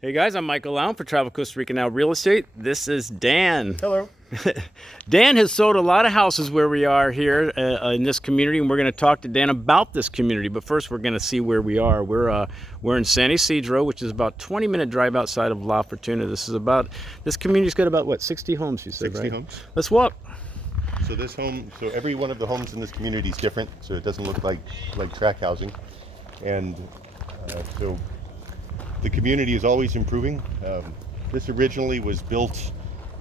Hey guys, I'm Michael Lown for Travel Costa Rica Now Real Estate. This is Dan. Hello. Dan has sold a lot of houses where we are here in this community, and we're going to talk to Dan about this community. But first, we're going to see where we are. We're in San Isidro, which is about 20-minute drive outside of La Fortuna. This community's got about what, 60 homes? You said, 60 right? homes. Let's walk. So every one of the homes in this community is different, so it doesn't look like tract housing, and so the community is always improving. This originally was built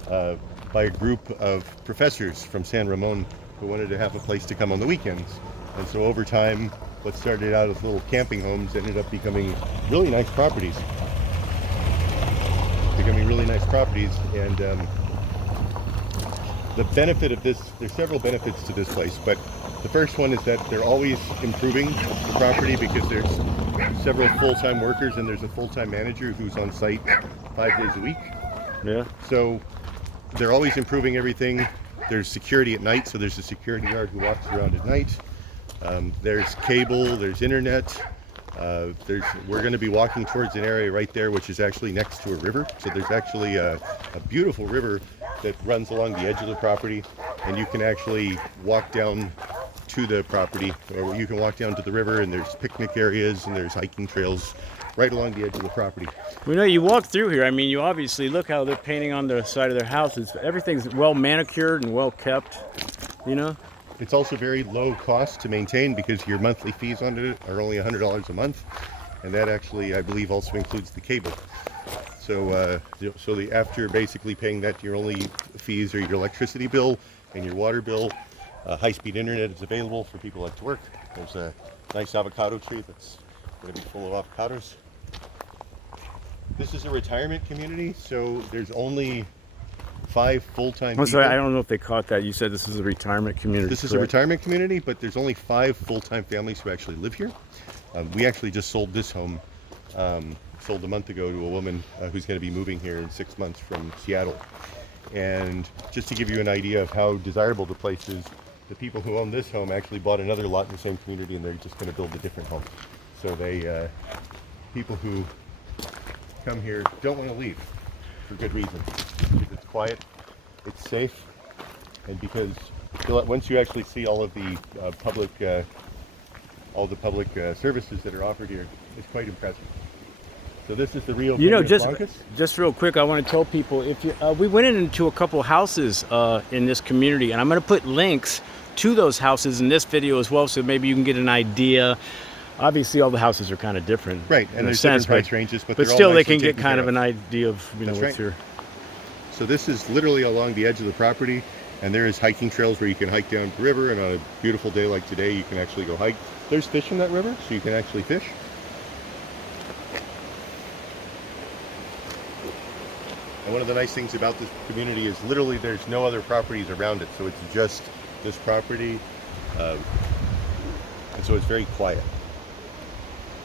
by a group of professors from San Ramon who wanted to have a place to come on the weekends. And so over time, what started out as little camping homes ended up becoming really nice properties. And the benefit of this, there's several benefits to this place, but the first one is that they're always improving the property because there's several full-time workers and there's a full-time manager who's on site 5 days a week. Yeah. So they're always improving everything. There's security at night, so there's a security guard who walks around at night. There's cable, there's internet. We're going to be walking towards an area right there which is actually next to a river. So there's actually a beautiful river that runs along the edge of the property, and you can actually walk down to the property, or you can walk down to the river, and there's picnic areas and there's hiking trails right along the edge of the property. We know you walk through here. I mean, you obviously look how they're painting on the side of their houses. Everything's well manicured and well kept, you know? It's also very low cost to maintain because your monthly fees on it are only $100 a month, and that actually, I believe, also includes the cable. So, after basically paying that, your only fees are your electricity bill and your water bill. High-speed internet is available for people like to work. There's a nice avocado tree that's going to be full of avocados. This is a retirement community, so there's only 5 full-time people. I'm sorry, I don't know if they caught that. You said this is a retirement community. This is a retirement community, but there's only 5 full-time families who actually live here. We actually just sold this home, sold a month ago to a woman who's going to be moving here in 6 months from Seattle. And just to give you an idea of how desirable the place is, the people who own this home actually bought another lot in the same community, and they're just going to build a different home. So people who come here don't want to leave for good reason. Because it's quiet, it's safe, and because once you actually see all of the public services that are offered here, it's quite impressive. So this is the Rio. You know, just real quick, I want to tell people, if you, we went into a couple houses in this community, and I'm going to put links to those houses in this video as well, so maybe you can get an idea. Obviously, all the houses are kind of different, right? And there's different price ranges, but still they can get kind of an idea of what's here. So this is literally along the edge of the property, and there is hiking trails where you can hike down the river, and on a beautiful day like today, you can actually go hike. There's fish in that river, so you can actually fish. And one of the nice things about this community is literally there's no other properties around it, so it's just this property, and so it's very quiet.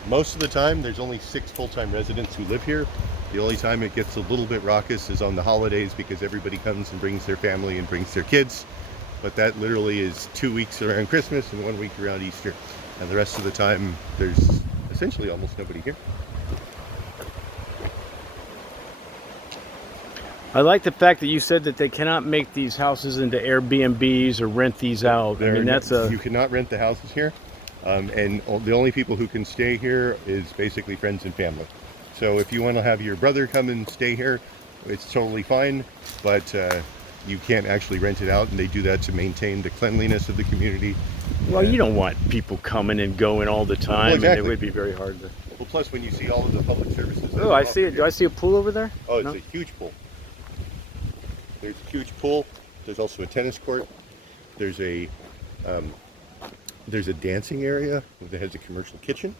Most of the time, there's only 6 full-time residents who live here. The only time it gets a little bit raucous is on the holidays because everybody comes and brings their family and brings their kids. But that literally is 2 weeks around Christmas and 1 week around Easter. And the rest of the time, there's essentially almost nobody here. I like the fact that you said that they cannot make these houses into Airbnbs or rent these out. I mean, you cannot rent the houses here, and the only people who can stay here is basically friends and family. So if you want to have your brother come and stay here, it's totally fine, but you can't actually rent it out, and they do that to maintain the cleanliness of the community. Well, you don't want people coming and going all the time. Well, exactly. And it would be very hard to. Well, plus when you see all of the public services. Oh, I see it. Do I see a pool over there? Oh, it's a huge pool. There's a huge pool. There's also a tennis court. There's a dancing area that has a commercial kitchen.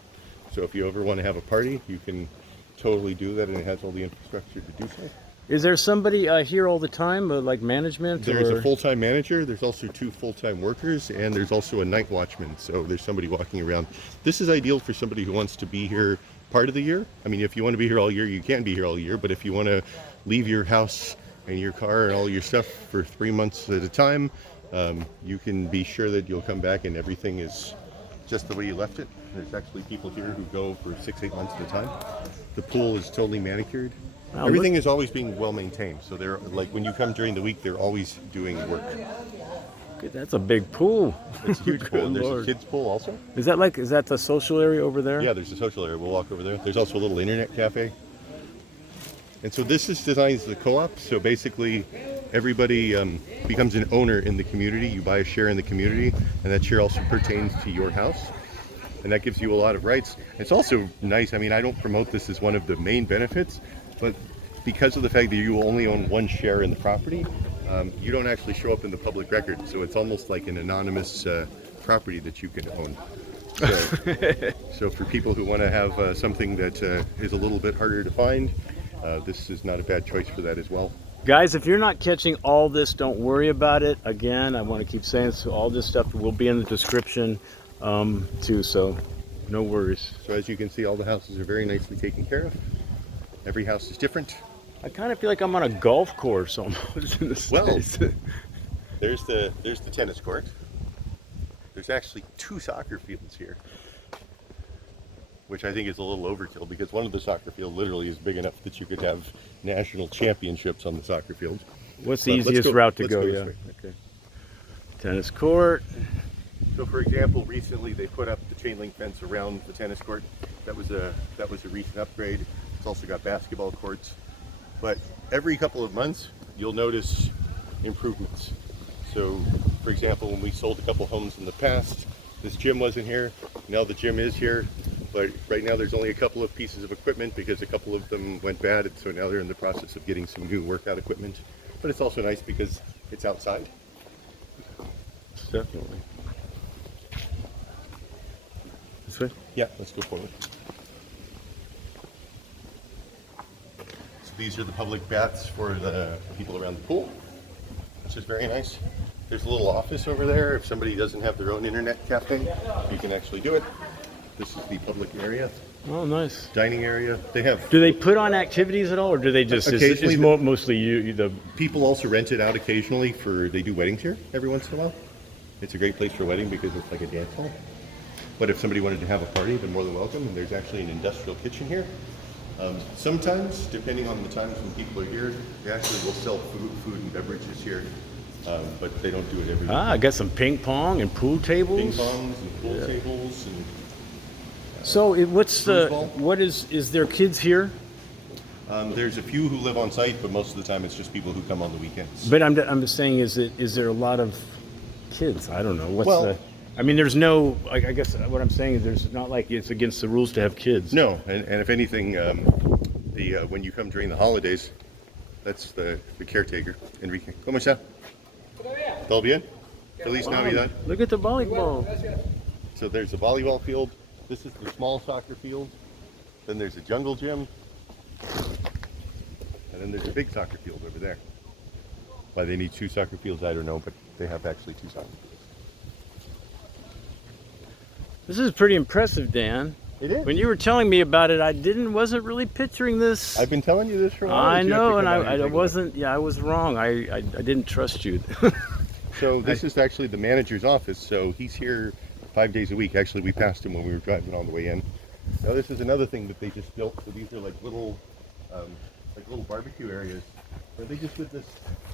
So if you ever want to have a party, you can totally do that, and it has all the infrastructure to do so. Is there somebody here all the time, like management? There's a full-time manager. There's also 2 full-time workers, and there's also a night watchman. So there's somebody walking around. This is ideal for somebody who wants to be here part of the year. I mean, if you want to be here all year, you can be here all year. But if you want to leave your house and your car and all your stuff for 3 months at a time, you can be sure that you'll come back and everything is just the way you left it. There's actually people here who go for 6-8 months at a time. The pool is totally manicured. Wow, Everything is always being well maintained. So they're like when you come during the week, they're always doing work. Look, that's a big pool. It's a huge pool. Good And there's Lord. a kids pool also. Is that the social area over there? Yeah, there's a social area. We'll walk over there. There's also a little internet cafe. And so this is designed as a co-op. So basically, everybody becomes an owner in the community. You buy a share in the community, and that share also pertains to your house. And that gives you a lot of rights. It's also nice. I mean, I don't promote this as one of the main benefits, but because of the fact that you only own one share in the property, you don't actually show up in the public record. So it's almost like an anonymous property that you can own. So for people who want to have something that is a little bit harder to find, this is not a bad choice for that as well. Guys, if you're not catching all this, don't worry about it. Again, I want to keep saying so all this stuff will be in the description too, so no worries. So as you can see, all the houses are very nicely taken care of. Every house is different. I kind of feel like I'm on a golf course almost in this Well, place. there's the tennis court. There's actually 2 soccer fields here, which I think is a little overkill because one of the soccer fields literally is big enough that you could have national championships on the soccer field. What's the But let's easiest route to let's go? this Yeah. way. Okay. Tennis court. So, for example, recently they put up the chain link fence around the tennis court. That was a recent upgrade. It's also got basketball courts. But every couple of months, you'll notice improvements. So, for example, when we sold a couple homes in the past, this gym wasn't here. Now the gym is here. But right now there's only a couple of pieces of equipment because a couple of them went bad. And so now they're in the process of getting some new workout equipment. But it's also nice because it's outside. Definitely. This way? Yeah, let's go forward. So these are the public baths for the people around the pool, which is very nice. There's a little office over there. If somebody doesn't have their own internet cafe, you can actually do it. This is the public area, Oh, nice. dining area. They have Do they put on activities at all, or do they just? Occasionally, It's mostly you. The people also rent it out occasionally they do weddings here every once in a while. It's a great place for a wedding because it's like a dance hall. But if somebody wanted to have a party, they're more than welcome. And there's actually an industrial kitchen here. Sometimes, depending on the times when people are here, they actually will sell food and beverages here. But they don't do it every day. I got some ping pong and pool tables. Ping pongs and pool tables and So what's the Foosball. what is there kids here? there's a few who live on site, but most of the time it's just people who come on the weekends. But I'm just saying, is there a lot of kids? I don't know. What's Well- the? I mean, there's no. I guess what I'm saying is there's not like it's against the rules to have kids. No, and if anything, when you come during the holidays, that's the caretaker, Enrique. ¿Cómo está? ¿Todo bien? Feliz Navidad. Look at the volleyball. So there's a volleyball field. This is the small soccer field. Then there's a jungle gym. And then there's a big soccer field over there. Why they need 2 soccer fields, I don't know, but they have actually 2 soccer fields. This is pretty impressive, Dan. It is. When you were telling me about it, I wasn't really picturing this. I've been telling you this for a while. I but you have to know, and come out I take a look. wasn't. Yeah, I was wrong. I didn't trust you. So this is actually the manager's office. So he's here 5 days a week. Actually, we passed him when we were driving on the way in. Now this is another thing that they just built. So these are like little barbecue areas. But they just did this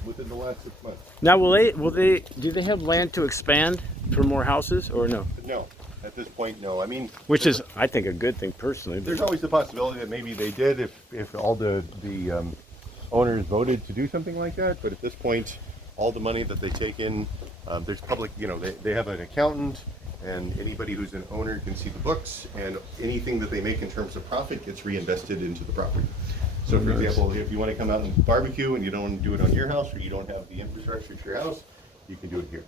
within the last 6 months. Now, do they have land to expand for more houses or no? But no, at this point, no. I mean, Which is, I think, a good thing personally. there's always the possibility that maybe they did if all the owners voted to do something like that. But at this point, all the money that they take in, there's public. They have an accountant, and anybody who's an owner can see the books, and anything that they make in terms of profit gets reinvested into the property. So, for example, if you want to come out and barbecue and you don't want to do it on your house, or you don't have the infrastructure to your house, you can do it here.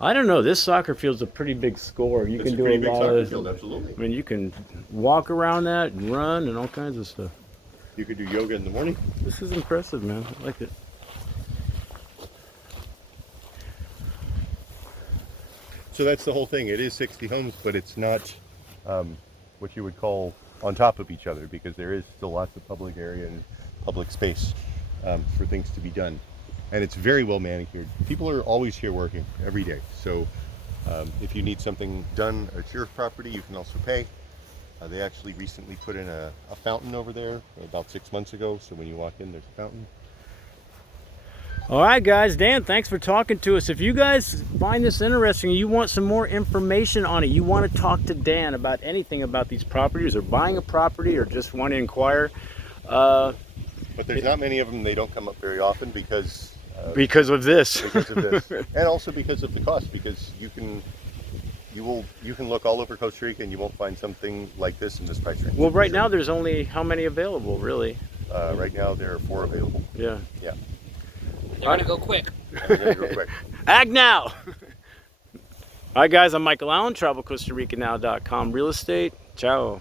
I don't know. This soccer field's a pretty big score. You It's can a do pretty a big lot soccer of. field, absolutely. I mean, you can walk around that and run and all kinds of stuff. You could do yoga in the morning. This is impressive, man. I like it. So that's the whole thing. It is 60 homes, but it's not what you would call on top of each other because there is still lots of public area and public space for things to be done. And it's very well manicured. People are always here working every day. So If you need something done at your property, you can also pay. They actually recently put in a fountain over there about 6 months ago, so when you walk in, there's a fountain. All right, guys. Dan, thanks for talking to us. If you guys find this interesting, you want some more information on it, you want to talk to Dan about anything about these properties, or buying a property, or just want to inquire. But there's not many of them. They don't come up very often because of this. because of this, and also because of the cost. Because you can look all over Costa Rica and you won't find something like this in this price range. Well, right now there's only how many available, really? Right now there are 4 available. Yeah. Yeah. They're gonna go quick. They're gonna go quick. Act now. All right, guys. I'm Michael Allen, TravelCostaRicaNow.com real estate. Ciao.